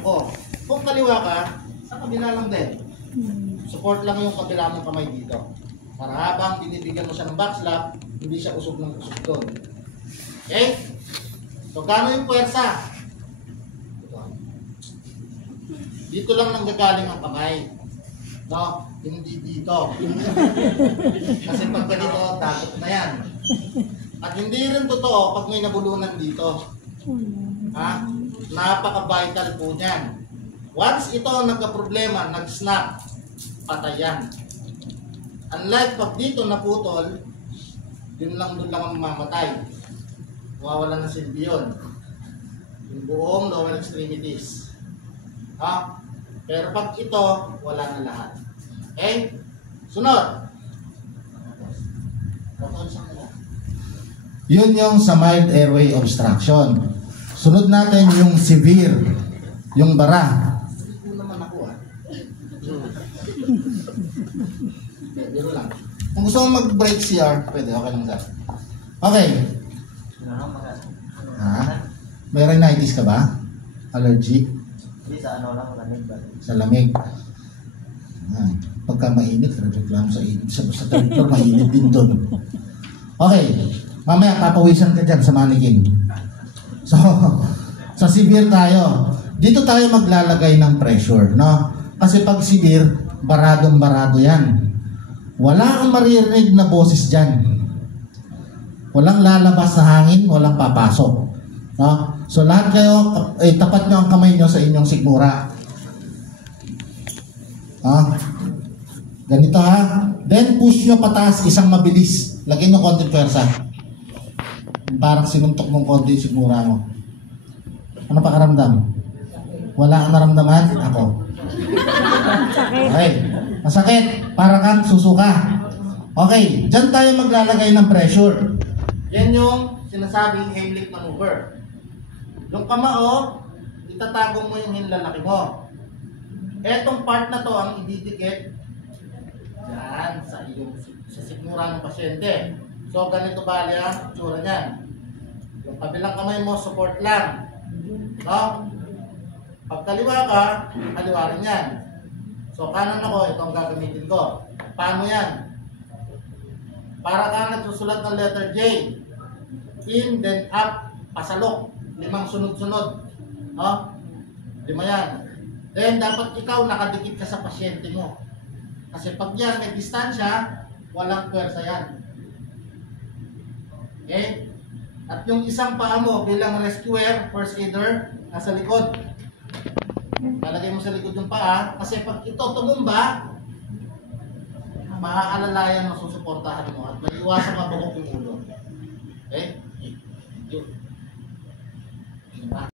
O, kung kaliwa ka, sa kabila lang din. Support lang yung kabila mong kamay dito. Para habang binibigyan mo siya ng back slap, hindi siya usog ng usog doon. Okay? So, gano'n yung puwersa? Dito lang nanggagaling ang kamay. No? Hindi dito. Kasi pag ganito, dagot na yan. At hindi rin totoo pag may nabulunan dito. Ha? Napaka-vital po niyan. Once ito nagka-problema, nag-snap, patay yan. Unlike pag dito naputol, yun lang doon lang ang mamamatay. Mawawala ng silbi yun. Yung buong lower extremities. Ha? Pero pag ito, wala na lahat. Okay? Sunod. Yun yung sa mild airway obstruction. Sunod natin yung severe, yung bara. Hindi naman ako Biro lang. Kung gusto mo mag-break CR, pwede. Okay lang sir. Okay. Ha? May rhinitis ka ba? Allergy? Sa ano lang, lamig ba? Sa lamig. Pagka mainit, reklamo sa init. Sa third floor, mainit din doon. Okay. Mamaya, papawisan ka dyan sa mannequin. So, sa severe tayo. Dito tayo maglalagay ng pressure, no? Kasi pag severe, baradong-barado yan. Wala kang maririnig na boses dyan. Walang lalabas na hangin, walang papasok. No? So lahat kayo, tapat nyo ang kamay nyo sa inyong sikmura. Ganito ha. Then push nyo pataas, isang mabilis. Lagyan nyo konti pwersa. Parang sinuntok ng konti yung sikmura mo. Ano pakaramdam? Wala kang naramdaman? Ako. Okay. Masakit. Parang kang susuka. Okay. Diyan tayo maglalagay ng pressure. Yan yung sinasabing Heimlich maneuver. Yung kamao, itatago mo yung hinlalaki mo. Etong part na to ang ididikit dyan sa sikmura ng pasyente. So ganito bali ang tsura niyan. Yung kabilang kamay mo, support lang. No? Pag kaliwa ka, kaliwa rin yan. So kanan ako, ito ang gagamitin ko. Paano yan? Para ka nagsusulat ng letter J. In, then up, pasalok. 5 sunod-sunod. No? 5 yan. Then dapat ikaw nakadikit ka sa pasyente mo. Kasi pag yan may distansya, walang pwersa yan. Okay? At yung isang paa mo bilang rescuer, first aider, nasa likod. Lalagay mo sa likod yung paa. Kasi pag ito tumumba, maaalalayan ang susuportahan mo at may iwasang mabukok yung ulo. Okay?